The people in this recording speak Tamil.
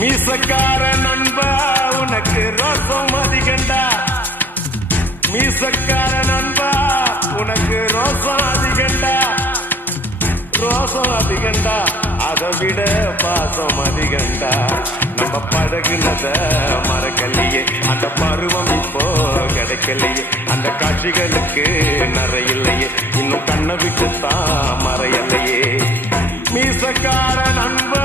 மீசக்கார நண்பா உனக்கு ரோசம் அதிகண்டா. மீசக்கார நண்பா உனக்கு ரோசம் அதிகண்டா. ரோசம் அதிகண்டா அதை விட பாசம் அதிகண்டா. நம்ம பழகுனத மறக்கலையே, அந்த பருவம் இப்போ கிடைக்கலையே. அந்த காட்சிகளுக்கு நிறையில்லையே, இன்னும் கண்ணை விட்டுத்தான் மறையலையே. மீசக்கார நண்பா